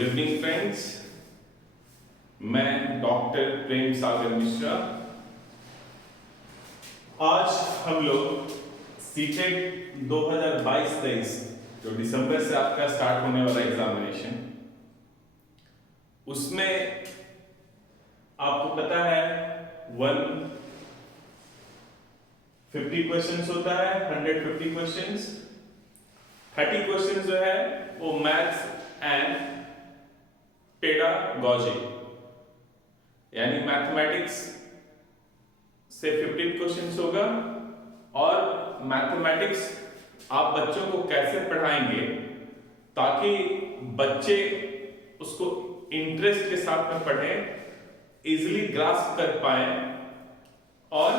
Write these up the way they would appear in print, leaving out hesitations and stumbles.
Good evening friends, मैं doctor Prem Sagar Mishra. आज हम लोग सीटेट 2022-23 जो दिसंबर से आपका स्टार्ट होने वाला एग्जामिनेशन, उसमें आपको पता है 150 क्वेश्चंस होता है, 150 क्वेश्चंस, 30 क्वेश्चंस जो है वो मैथ्स एंड पेडागॉजी यानी मैथमेटिक्स से 15 क्वेश्चंस होगा। और मैथमेटिक्स आप बच्चों को कैसे पढ़ाएंगे ताकि बच्चे उसको इंटरेस्ट के साथ में पढ़ें, इजीली ग्रास्प कर पाए और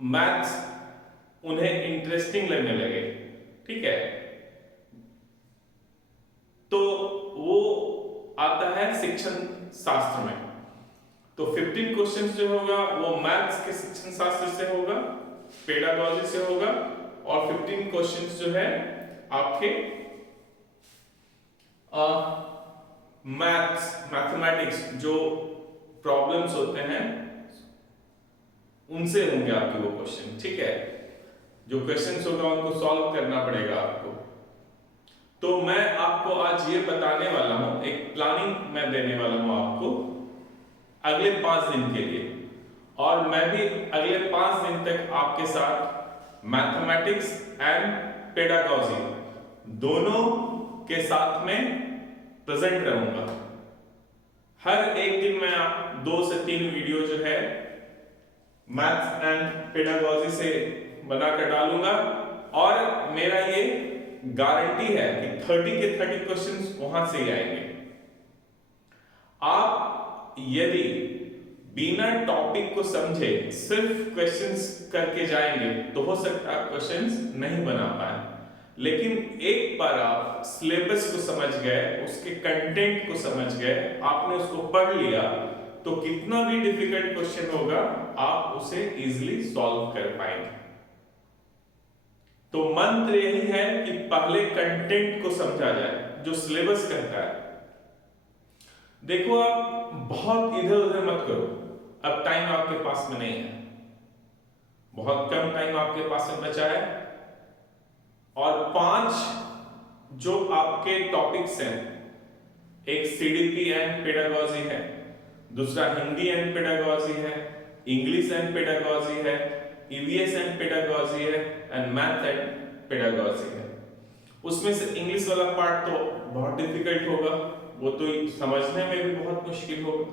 मैथ्स उन्हें इंटरेस्टिंग लगने लगे। ठीक है, तो वो आता है शिक्षण शास्त्र में। तो 15 क्वेश्चंस जो होगा वो मैथ्स के शिक्षण शास्त्र से होगा, पेडागॉजी से होगा, और 15 क्वेश्चंस जो है आपके मैथमेटिक्स जो प्रॉब्लम्स होते हैं उनसे होंगे आपके वो क्वेश्चन। ठीक है, जो क्वेश्चंस होगा उनको सॉल्व करना पड़ेगा आपको। तो मैं आपको आज ये बताने वाला हूं, एक प्लानिंग मैं देने वाला हूं आपको अगले 5 दिन के लिए, और मैं भी अगले 5 दिन तक आपके साथ मैथमेटिक्स एंड पेडागॉजी दोनों के साथ में प्रेजेंट रहूंगा। हर एक दिन मैं 2 से 3 वीडियो जो है मैथ्स एंड पेडागॉजी से बनाकर डालूंगा, और मेरा ये गारंटी है कि 30 के 30 क्वेश्चंस वहां से ही आएंगे। आप यदि बिना टॉपिक को समझे सिर्फ क्वेश्चंस करके जाएंगे तो हो सकता है क्वेश्चंस नहीं बना पाए, लेकिन एक बार आप सिलेबस को समझ गए, उसके कंटेंट को समझ गए, आपने उसको पढ़ लिया, तो कितना भी डिफिकल्ट क्वेश्चन होगा आप उसे इजीली सॉल्व कर पाएंगे। तो मंत्र यही है कि पहले कंटेंट को समझा जाए जो सिलेबस कहता है। देखो, आप बहुत इधर उधर मत करो, अब टाइम आपके पास में नहीं है, बहुत कम टाइम आपके पास में बचा है, और 5 जो आपके टॉपिक्स हैं, एक सीडीपी एंड पेडागॉजी है, दूसरा हिंदी एंड पेडागॉजी है, इंग्लिश एंड पेडागॉजी है, ईवीएस एंड पेडागॉजी है, एंड मैथ एंड पेडागॉजी है। उसमें से इंग्लिश वाला पार्ट तो बहुत डिफिकल्ट होगा, वो तो समझने में भी बहुत मुश्किल होगा।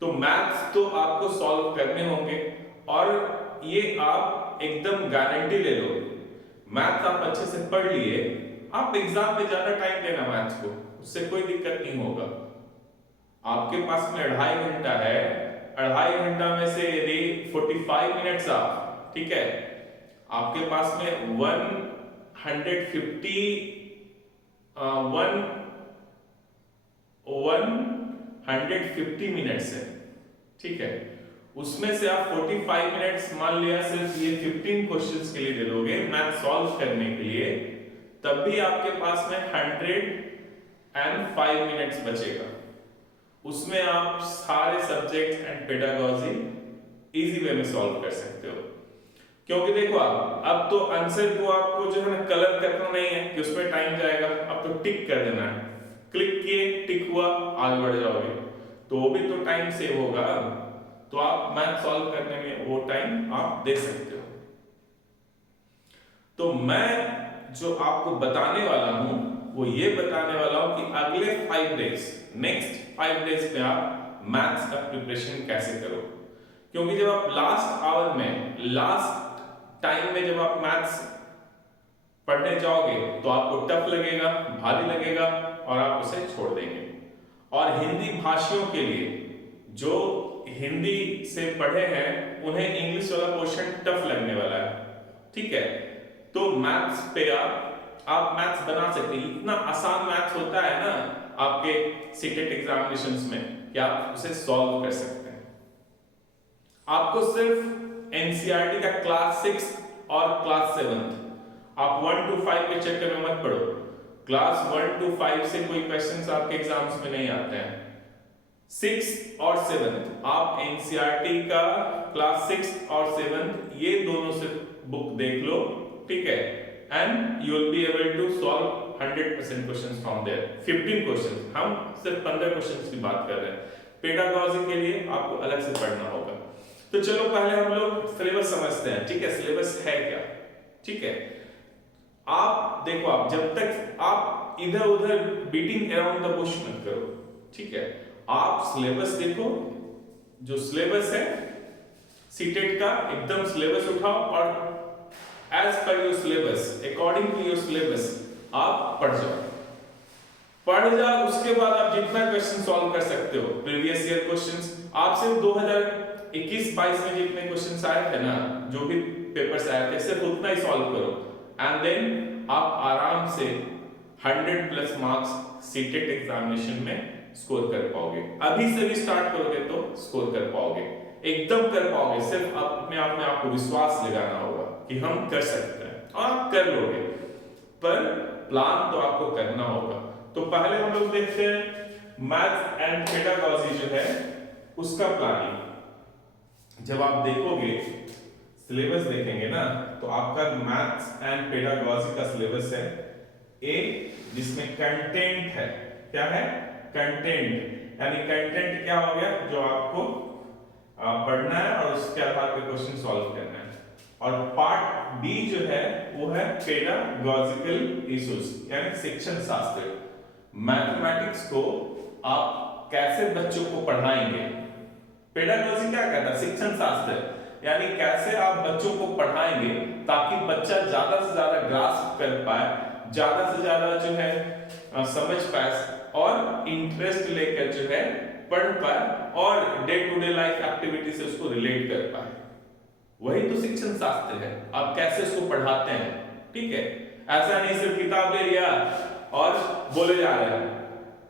तो मैथ्स तो आपको सॉल्व करने होंगे, और ये आप एकदम गारंटी ले लो, मैथ्स आप अच्छे से पढ़ लिए, आप एग्जाम में ज्यादा टाइम देना मैथ्स को, उससे कोई दिक्कत नहीं होगा। आपके पास में 2.5 घंटा है, 2.5 घंटा में से यदि 45 मिनट्स आप, ठीक है, आपके पास में 150 मिनट्स है। ठीक है, उसमें से आप 45 मिनट्स मान लिया सिर्फ ये 15 क्वेश्चंस के लिए दे दोगे मैथ सॉल्व करने के लिए, तब भी आपके पास में 105 मिनट्स बचेगा। उसमें आप सारे subject and pedagogy easy way में सॉल्व कर सकते हो। क्योंकि देखो, आप अब तो आंसर को आपको जो है ना कलर करना नहीं है कि उसमें टाइम जाएगा, अब तो टिक कर देना है, क्लिक किए, टिक हुआ, आगे बढ़ जाओगे, तो वो भी तो टाइम सेव होगा। तो आप मैथ सॉल्व करने में वो टाइम आप दे सकते हो। तो मैं जो आपको बताने वाला हूं वो ये बताने वाला हूं कि अगले 5 डेज, नेक्स्ट 5 डेज में आप मैथ्स का प्रिपरेशन कैसे करो। क्योंकि जब आप लास्ट आवर में, लास्ट टाइम में जब आप मैथ्स पढ़ने जाओगे तो आपको टफ लगेगा, भारी लगेगा, और आप उसे छोड़ देंगे। और हिंदी भाषियों के लिए, जो हिंदी से पढ़े हैं, उन्हें इंग्लिश वाला पोर्शन टफ लगने वाला है। ठीक है, तो मैथ्स पे आप मैथ्स बना सकते हैं। इतना आसान मैथ्स होता है ना आपके सीटेट एग्जामिनेशंस में कि आप उसे सॉल्व कर सकते हैं। आपको सिर्फ एनसीईआरटी का क्लास 6 और क्लास 7, आप 1 to 5 के चक्कर में मत पड़ो। क्लास 1 to 5 से कोई क्वेश्चंस आपके एग्जाम्स में नहीं आते हैं। 6 और 7 आप एनसीईआरटी का क्लास 6 और 7 ये दोनों से बुक देख लो, ठीक है, and you will be able to solve 100% questions from there. 15 questions, हम सिर्फ 15 क्वेश्चंस की बात कर रहे हैं। पेडागॉजी के लिए आपको अलग से पढ़ना होगा। तो चलो पहले हम लोग सिलेबस समझते हैं, ठीक है। सिलेबस है क्या, ठीक है। आप देखो, आप जब तक आप इधर उधर बीटिंग अराउंड द बुश मत करो, ठीक है। आप सिलेबस देखो, जो सिलेबस है सीटेट का, एकदम सिलेबस उठाओ और as per your syllabus, according to your syllabus आप पढ़ जाओ। उसके बाद आप जितना क्वेश्चन सॉल्व कर सकते हो, प्रीवियस ईयर क्वेश्चंस, आप सिर्फ 2021-22 में जितने क्वेश्चंस आए थे ना, जो भी पेपर्स आए थे, सिर्फ उतना ही सॉल्व करो एंड देन आप आराम से 100+ मार्क्स सीटेट एग्जामिनेशन में स्कोर कर पाओगे। अभी से भी स्टार्ट करोगे तो स्कोर कर पाओगे, एकदम कर पाओगे। सिर्फ अपने आप में आपको विश्वास लगाना होगा कि हम कर सकते हैं, और आप कर लोगे, पर प्लान तो आपको करना होगा। तो पहले हम लोग देखते हैं मैथ्स एंड पेडागॉजी जो है उसका प्लानिंग। जब आप देखोगे सिलेबस देखेंगे ना, तो आपका मैथ्स एंड पेडागॉजी का सिलेबस है ए, जिसमें कंटेंट है। क्या है? कंटेंट। यानी कंटेंट क्या हो गया, जो आपको पढ़ना है और उसके आधार पर क्वेश्चन सॉल्व करना है। और पार्ट बी जो है वो है पेडागॉजिकल इश्यूज, यानी शिक्षण शास्त्र। मैथमेटिक्स को आप कैसे बच्चों को पढ़ाएंगे। पेडागॉजी क्या कहता है? शिक्षण शास्त्र, यानी कैसे आप बच्चों को पढ़ाएंगे ताकि बच्चा ज्यादा से ज्यादा ग्रास्प कर पाए, ज्यादा से ज्यादा जो है समझ पाए और इंटरेस्ट लेकर जो है पढ़ पाए और day to day life activity से उसको रिलेट कर पाए। वही तो शिक्षण शास्त्र है, आप कैसे उसको पढ़ाते हैं, ठीक है। ऐसा नहीं सिर्फ किताब ले लिया और बोले जा रहे हैं,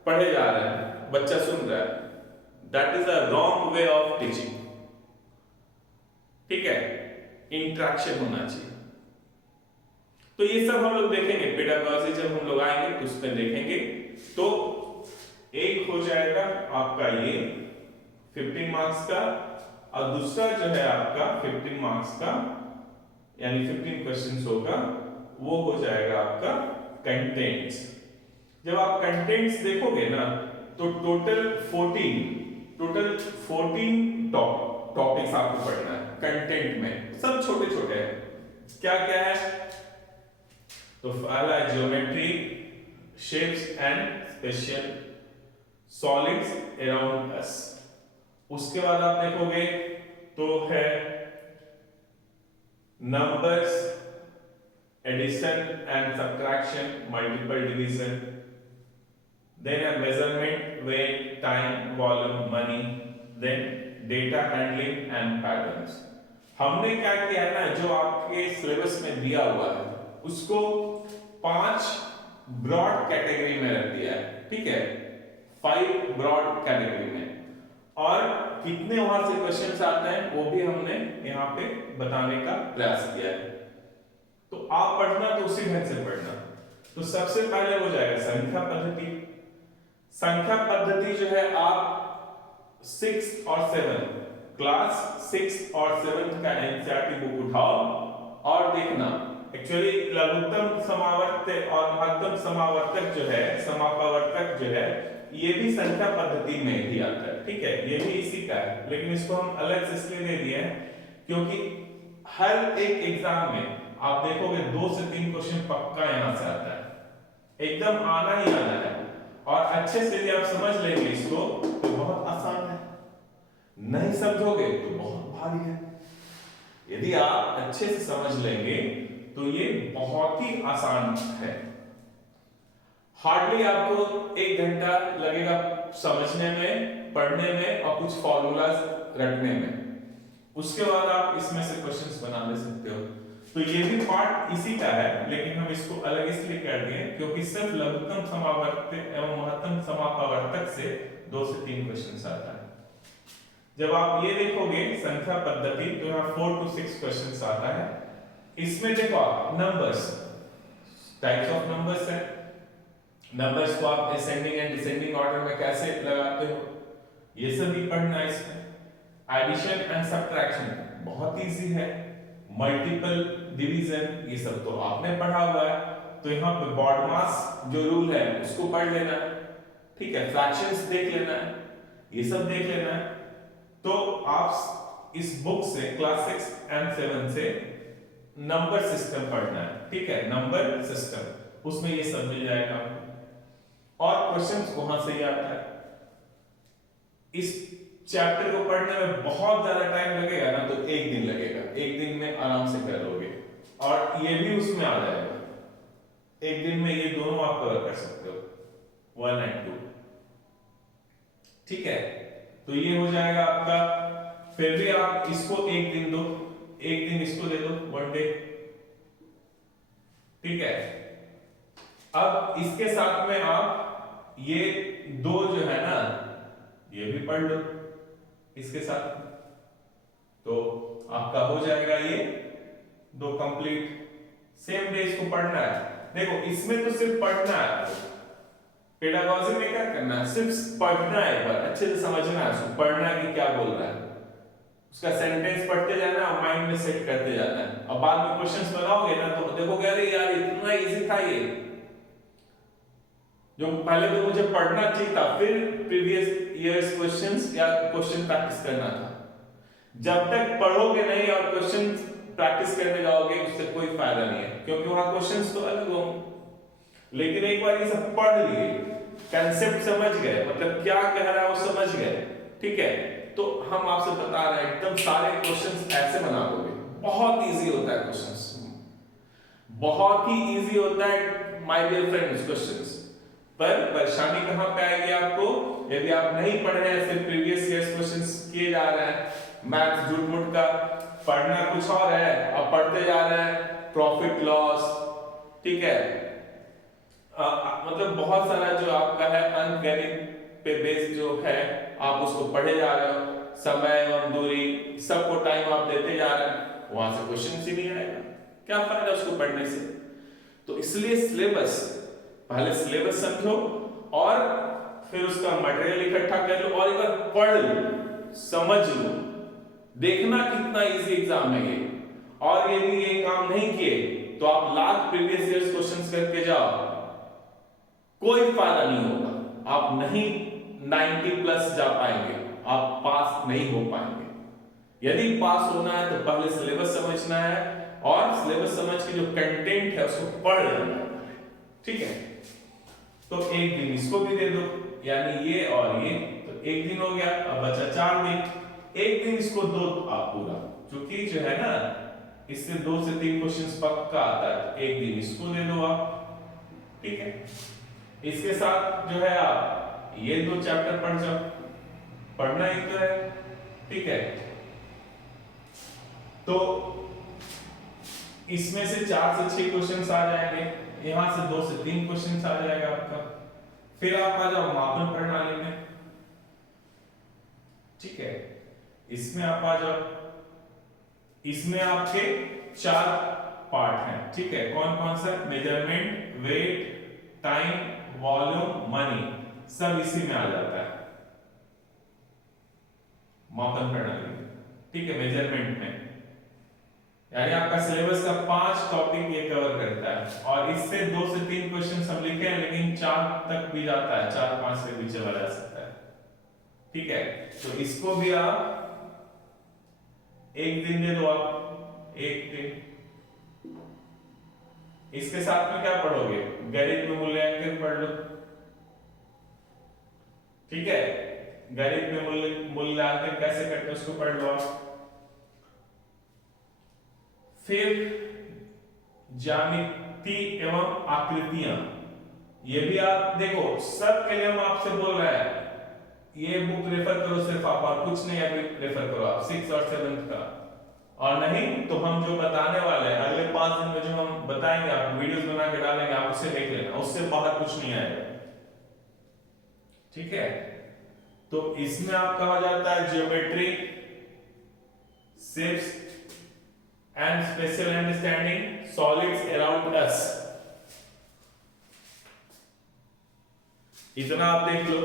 पढ़े जा रहे हैं, बच्चा सुन रहा है। That is a wrong way of teaching, ठीक है। इंटरेक्शन होना चाहिए। तो ये सब हम लोग देखेंगे, पेडागॉजी जब हम लोग आएंगे तो उसमें देखेंगे। तो एक हो जाएगा आपका ये 15 मार्क्स का, और दूसरा जो है आपका 15 मार्क्स का, यानी 15 क्वेश्चंस होगा, वो हो जाएगा आपका कंटेंट्स। जब आप कंटेंट्स देखोगे ना, तो टोटल 14 टॉपिक्स आपको पढ़ना है कंटेंट में। सब छोटे छोटे हैं। क्या क्या है? तो पहला geometry, shapes and spatial solids around us. उसके बाद आप देखोगे तो है numbers, addition and subtraction, multiple division, then है measurement, weight, time, volume, money, then data handling and patterns. हमने क्या किया है ना, जो आपके सिलेबस में दिया हुआ है उसको 5 ब्रॉड कैटेगरी में रख दिया है, ठीक है। 5 ब्रॉड कैटेगरी में, और कितने वहां से क्वेश्चंस आते हैं वो भी हमने यहाँ पे बताने का प्रयास किया है। तो आप पढ़ना तो उसी ढंग से पढ़ना। तो सबसे पहले हो जाएगा संख्या पद्धति। संख्या पद्धति जो है, आप 6 और 7, क्लास 6 और 7 का एनसीईआरटी बुक उठाओ और देखना। एक्चुअली लघुत्तम समावर्तक और महत्तम समावर्तक जो है, समापवर्तक जो है, ये भी संख्या पद्धति में ही आता है, ठीक है। ये भी इसी का है, लेकिन इसको हम अलग से इसलिए दे दिए हैं क्योंकि हर एक एग्जाम में आप देखोगे 2 से 3 क्वेश्चन पक्का यहां से आता है, एकदम आना ही आना है। और अच्छे से यदि आप समझ लेंगे इसको तो बहुत आसान है, नहीं समझोगे तो बहुत भारी है। यदि आप अच्छे से समझ लेंगे तो ये बहुत ही आसान है। हार्डली आपको 1 घंटा लगेगा समझने में, पढ़ने में और कुछ फॉर्मूलाज रटने में। उसके बाद आप इसमें से क्वेश्चंस बना ले सकते हो। तो ये भी पार्ट इसी का है, लेकिन हम इसको अलग इसलिए कर दिए क्योंकि सिर्फ लघुत्तम समावर्तक एवं महत्तम समापवर्तक से 2 से 3 क्वेश्चंस आता है। जब आप ये देखोगे संख्या पद्धति, तो यहाँ 4 to 6 क्वेश्चंस आता है। इसमें देखो आप नंबर्स, टाइप्स ऑफ नंबर्स है, नंबर्स को आप असेंडिंग एंड डिसेंडिंग ऑर्डर में कैसे लगाते हो, ये सब भी पढ़ना है इसमें। एडिशन एंड सब्ट्रैक्शन बहुत इजी है, मल्टीपल डिवीजन ये सब तो आपने पढ़ा हुआ है, तो यहाँ पे बॉडमास जो रूल है उसको पढ़ लेना है, ठीक है। फ्रैक्शंस देख लेना है, ये सब देख लेना है। तो आप इस बुक से क्लास 6 एंड 7 से नंबर सिस्टम पढ़ना है, ठीक है, नंबर सिस्टम, उसमें ये सब मिल जाएगा और क्वेश्चंस वहां से ही आता है। इस चैप्टर को पढ़ने में बहुत ज्यादा टाइम लगेगा ना, तो एक दिन लगेगा, एक दिन में आराम से कर लोगे और ये भी उसमें आ जाएगा, एक दिन में ये दोनों आप कवर कर सकते हो 1 एंड 2, ठीक है। तो ये हो जाएगा आपका। फिर भी आप इसको एक दिन दो, एक दिन इसको दे दो, 1 डे, ठीक है। अब इसके साथ में आप ये दो जो है ना ये भी पढ़ लो इसके साथ, तो आपका हो जाएगा ये 2 कंप्लीट। सेम डे इसको पढ़ना है। देखो इसमें तो सिर्फ पढ़ना है, पेडागॉजी में क्या करना है, सिर्फ पढ़ना है, एक बार अच्छे से समझना है उसको, पढ़ना है कि क्या बोल रहा है, उसका सेंटेंस पढ़ते जाना है, माइंड में सेट करते जाना है। अब बाद में क्वेश्चंस बनाओगे ना तो देखोगे अरे यार इतना इजी था ये, जो पहले तो मुझे पढ़ना चाहिए था, फिर प्रीवियस ईयर्स क्वेश्चंस या क्वेश्चन प्रैक्टिस करना था। जब तक पढ़ोगे नहीं और क्वेश्चन प्रैक्टिस करने जाओगे उससे कोई फायदा नहीं है, क्योंकि वहां क्वेश्चंस तो अलग होंगे। लेकिन एक बार ये सब पढ़ लिए, कंसेप्ट समझ गए, मतलब क्या कह रहा है वो समझ गए, ठीक है, तो हम आपसे बता रहे हैं एकदम सारे क्वेश्चंस ऐसे बना दोगे। बहुत इजी होता है क्वेश्चंस, बहुत ही इजी होता है माय डियर फ्रेंड्स क्वेश्चंस। पर परेशानी कहां पे आएगी आपको, यदि आप नहीं पढ़ रहे हैं, सिर्फ प्रीवियस ईयर्स क्वेश्चंस किए जा रहे हैं, मैथ्स झूठ मूठ का, पढ़ना कुछ और है, अब पढ़ते जा रहे हैं प्रॉफिट लॉस, ठीक है, मतलब बहुत सारा जो आपका है अंकगणित पे बेस जो है आप उसको पढ़े जा रहे हो, समय एवं दूरी सबको टाइम आप देते जा रहे हैं, वहां से क्वेश्चन ही नहीं आएगा, क्या फायदा उसको पढ़ने से। तो इसलिए सिलेबस, पहले सिलेबस समझो और फिर उसका मटेरियल इकट्ठा कर लो और एक बार पढ़ लो, समझ लो, देखना कितना इजी एग्जाम है ये। और यदि ये काम नहीं किए तो आप लास्ट प्रीवियस ईयर्स क्वेश्चंस करके जाओ, कोई फायदा नहीं होगा, आप नहीं 90 प्लस जा पाएंगे, आप पास नहीं हो पाएंगे। यदि पास होना है तो पहले सिलेबस समझना है और सिलेबस समझ के जो कंटेंट है उसको पढ़ लेना है, ठीक है। तो एक दिन इसको भी दे दो, यानी ये और ये, तो एक दिन हो गया, अब बचा 4 दिन, एक दिन इसको दो आप पूरा, क्योंकि जो है ना इससे 2 से 3 क्वेश्चंस पक्का आता है, एक दिन इसको दे दो आप, ठीक है। इसके साथ जो है आप ये 2 चैप्टर पढ़ जाओ, पढ़ना ही तो है, ठीक है। तो इसमें से 4 से 6 क्वेश्चंस आ जाएंगे, यहां से 2 से 3 क्वेश्चंस आ जाएगा आपका। फिर आप आ जाओ मापन प्रणाली में, ठीक है, इसमें आप आ जाओ, इसमें आपके 4 पार्ट हैं, ठीक है। कौन कौन सा, measurement, weight, time, volume, money, सब इसी में आ जाता है मापन प्रणाली में, ठीक है। मेजरमेंट में यानी आपका सिलेबस का 5 टॉपिक ये कवर करता है और इससे 2 से 3 क्वेश्चन हम लिखे हैं, लेकिन 4 तक भी जाता है, 4-5 से पीछे वाला जा सकता है, ठीक है। तो इसको भी आप एक दिन दे दो, आप एक दिन। इसके साथ में क्या पढ़ोगे, गणित में मूल्यांकन पढ़ लो, ठीक है, गणित में मूल्यांकन कैसे करते हैं उसको पढ़ लो आप। फिर ज्यामिति एवं आकृतियां, ये भी आप देखो, सब के लिए हम आपसे बोल रहे हैं ये बुक रेफर करो सिर्फ आप, और कुछ नहीं अभी रेफर करो आप 6 और 7 का, और नहीं तो हम जो बताने वाले हैं अगले 5 दिन में जो हम बताएंगे, आप वीडियोस बना के डालेंगे, आप उसे देख लेना, उससे बाहर कुछ नहीं आएगा, ठीक है। तो इसमें आपका हो जाता है geometry, shapes and special understanding, solids around अस, इतना आप देख लो,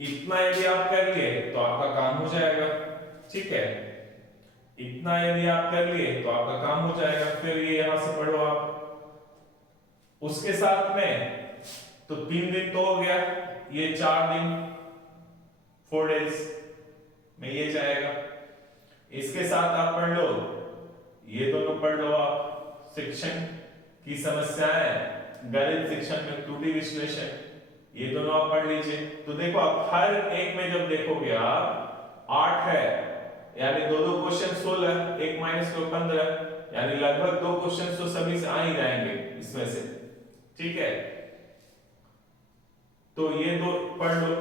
इतना यदि आप कर लिए तो आपका काम हो जाएगा, ठीक है। इतना यदि आप कर लिए तो आपका काम हो जाएगा। फिर ये यहां से पढ़ो आप, उसके साथ में तो 3 दिन तो हो गया, ये 4 दिन 4 डेज में ये जाएगा। इसके साथ आप पढ़ लो, ये दोनों पढ़ लो आप, शिक्षण की समस्याएं, गणित शिक्षण में त्रुटि विश्लेषण, ये दोनों आप पढ़ लीजिए। तो देखो आप हर एक में जब देखोगे आप 8 है, यानी दो दो क्वेश्चन 16, 1 माइनस 2 15, यानी लगभग 2 क्वेश्चन तो सभी से आ ही जाएंगे इसमें से, ठीक है। तो ये दो पढ़ लो।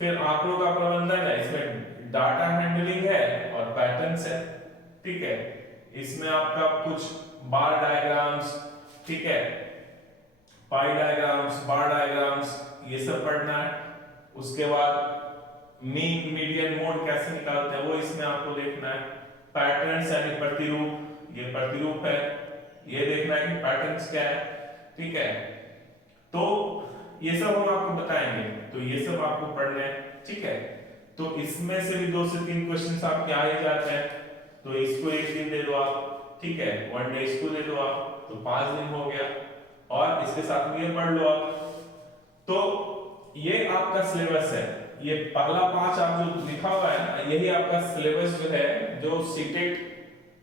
फिर आंकड़ों का प्रबंधन है, इसमें डाटा हैंडलिंग है और पैटर्न्स है, ठीक है। इसमें आपका कुछ बार डायग्राम्स, ठीक है, पाई डायग्राम्स, बार डायग्राम्स, ये सब पढ़ना है। उसके बाद मीन मीडियन मोड कैसे निकालते हैं वो इसमें आपको देखना है। पैटर्न्स यानी प्रतिरूप, ये प्रतिरूप है, ये देखना है कि पैटर्न्स क्या है, ठीक है। तो ये सब हम आपको बताएंगे, तो ये सब आपको पढ़ना है, ठीक है। तो इसमें से भी 2 से 3 क्वेश्चन आपके आ ही जाते हैं, तो इसको 1 दिन दे दो आप, ठीक है, 1 डे इसको दे दो आप, तो 5 दिन हो गया। और इसके साथ में ये पढ़ लो आप। तो ये आपका सिलेबस है, ये पहला 5 आप जो लिखा हुआ है ना, यही आपका सिलेबस जो है, जो सीटेट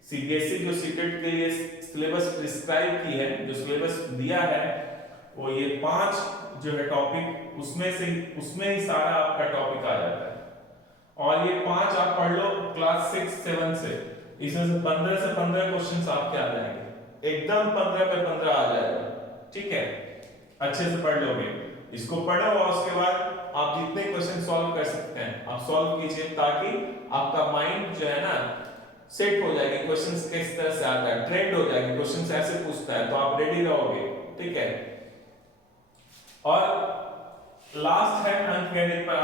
सीबीएसई जो सीटेट के लिए सिलेबस प्रिस्क्राइब की है, जो सिलेबस दिया है, वो ये 5 जो है टॉपिक, उसमें ही सारा आपका टॉपिक आ जाता है। और ये 5 आप पढ़ लो क्लास 6 7 से, इसमें से 15 से 15 क्वेश्चंस आपके आ जाएंगे, एकदम 15 पे 15 आ जाएगा, ठीक है। अच्छे से पढ़ लोगे, इसको पढ़ो और उसके बाद आप जितने क्वेश्चन सॉल्व कर सकते हैं आप सॉल्व कीजिए, ताकि आपका माइंड जो है ना सेट हो जाएगी, क्वेश्चंस किस तरह से आता है, ट्रेंड हो जाएगी, क्वेश्चंस ऐसे पूछता है तो आप रेडी रहोगे, ठीक है। और लास्ट है अंकगणित पर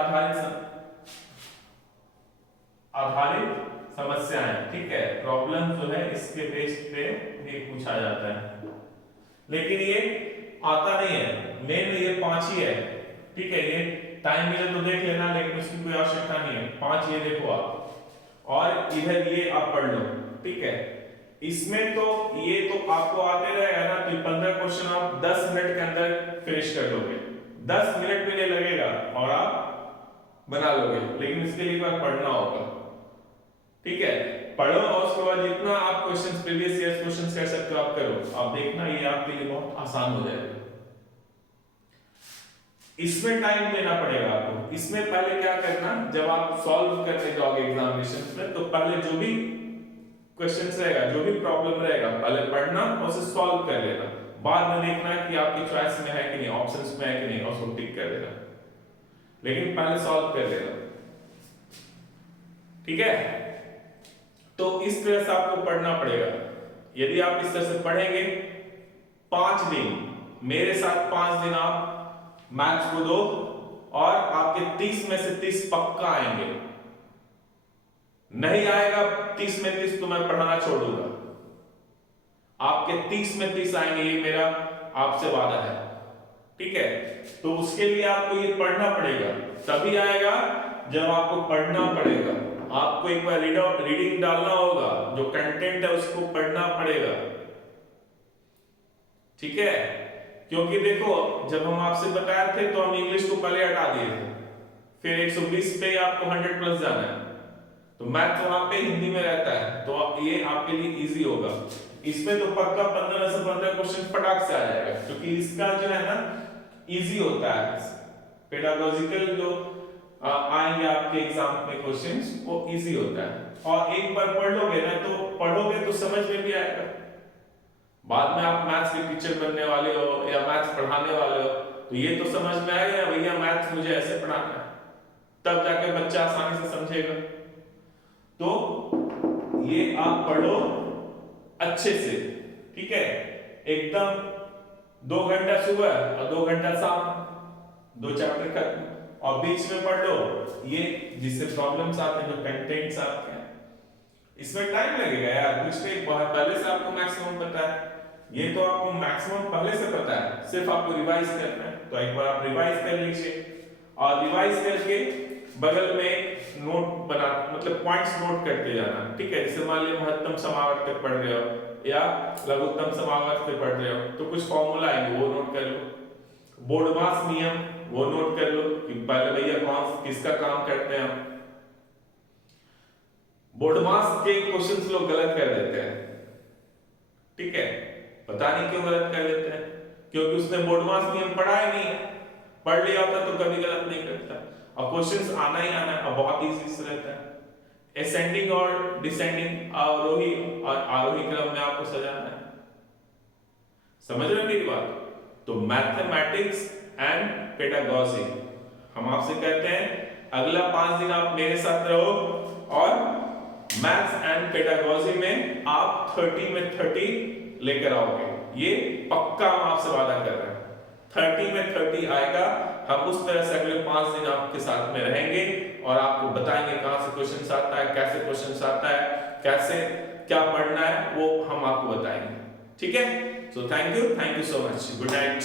आधारित समस्याएं, ठीक है। प्रॉब्लम जो है इसके बेस पे ये पूछा जाता है, लेकिन ये आता नहीं है, मेन ये 5 ही है, ठीक है। ये टाइम मिले तो देख लेना, लेकिन उसकी कोई आवश्यकता नहीं है। 5 ये देखो आप, और इधर ये आप पढ़ लो, ठीक है। इसमें तो ये तो आपको आते रहेगा ना, तो 15 क्वेश्चन आप 10 मिनट के अंदर फिनिश कर लोगे, 10 मिनट भी नहीं लगेगा और आप बना लोगे, लेकिन इसके लिए एक बार पढ़ना होगा, ठीक है। पढ़ो और उसके बाद जितना आप क्वेश्चंस प्रीवियस ईयर क्वेश्चंस कर सकते हो आप करो, आप देखना ये आपके लिए बहुत आसान हो जाएगा। इसमें टाइम देना पड़ेगा आपको। इसमें पहले क्या करना, जब आप सॉल्व करने जाओगे एग्जामिनेशन में, तो पहले जो भी क्वेश्चंस रहेगा, जो भी प्रॉब्लम रहेगा, पहले पढ़ना और उसे सॉल्व कर लेना, बाद में देखना कि आपकी चॉइस में है कि नहीं, ऑप्शंस में है कि नहीं, और उसको टिक कर देना, लेकिन पहले सॉल्व कर लेना, ठीक है। तो इस तरह से आपको पढ़ना पड़ेगा। यदि आप इस तरह से पढ़ेंगे 5 दिन मेरे साथ, 5 दिन आप मैथ्स को दो, और आपके 30 में से 30 पक्का आएंगे। नहीं आएगा 30 में 30 तो मैं पढ़ाना छोड़ दूंगा, आपके 30 में 30 आएंगे, ये मेरा आपसे वादा है, ठीक है। तो उसके लिए आपको ये पढ़ना पड़ेगा, तभी आएगा जब आपको पढ़ना पड़ेगा। आपको एक बार रीडिंग डालना होगा, जो कंटेंट है उसको पढ़ना पड़ेगा, ठीक है। क्योंकि देखो जब हम आपसे बताए थे तो हम इंग्लिश को पहले हटा दिए थे, फिर 120 पे आपको 100 प्लस जाना है, तो मैथ वहां पे हिंदी में रहता है, तो ये आपके लिए इजी होगा। इसमें तो पक्का 15 से 15 क्वेश्चन फटाक से आ जाएगा, क्योंकि इसका जो है ना इजी होता है, पेडागोजिकल जो आएंगे आपके एग्जाम में क्वेश्चंस, वो इजी होता है। और एक बार पढ़ लोगे ना, तो पढ़ोगे तो समझ में भी आएगा। बाद में आप मैथ्स के टीचर बनने वाले हो या मैथ्स पढ़ाने वाले हो, तो ये तो समझ में आएगा भैया मैथ्स मुझे ऐसे पढ़ाना है, तब जाके बच्चा आसानी से समझेगा। तो ये आप पढ़ो अच्छे से, ठीक है, एकदम 2 घंटा सुबह और 2 घंटा शाम, 2 चैप्टर खत्म, और बीच में पढ़ लो ये जिससे प्रॉब्लम्स आते हैं, जो कंटेंट्स आते हैं। इसमें टाइम लगेगा यार, कुछ नहीं, बहुत पहले से आपको मैक्सिमम पता है, ये तो आपको मैक्सिमम पहले से पता है, सिर्फ आपको रिवाइज करना है। तो एक बार आप रिवाइज कर लीजिए और रिवाइज करके बगल में नोट बना, मतलब पॉइंट्स नोट करते जाना, ठीक है। जैसे मान लीजिए महत्तम समावर्तक पढ़ रहे हो या लघुत्तम समावर्तक पढ़ रहे हो तो कुछ फॉर्मूला आएंगे वो नोट कर लो। बोर्डमास नियम वो नोट कर लो कि पहले भैया कौन किसका काम करते हैं हम। बोर्डमास के क्वेश्चंस लोग गलत कर देते हैं, ठीक है। पता नहीं क्यों गलत कर देते हैं, क्योंकि उसने बोर्डमास नियम पढ़ा ही नहीं है। पढ़ लिया होता तो कभी गलत नहीं करता। और क्वेश्चंस आना ही आना है और बहुत इजी से रहता है। असेंडिंग और डिसेंडिंग, आरोही और आरोही क्रम में आपको सजाना है। समझ रहे हैं मेरी बात? तो मैथमेटिक्स एंड पेडागॉजी हम आपसे कहते हैं अगला 5 दिन आप मेरे साथ रहो और मैथ्स एंड पेडागॉजी में आप 30 में 30 लेकर आओगे। ये पक्का हम आपसे वादा कर रहे हैं, 30 में 30 आएगा। हम उस तरह से अगले 5 दिन आपके साथ में रहेंगे और आपको बताएंगे कहां से क्वेश्चन आता है, कैसे क्वेश्चन आता है, कैसे क्या पढ़ना है, वो हम आपको बताएंगे, ठीक है। So thank you so much, good night.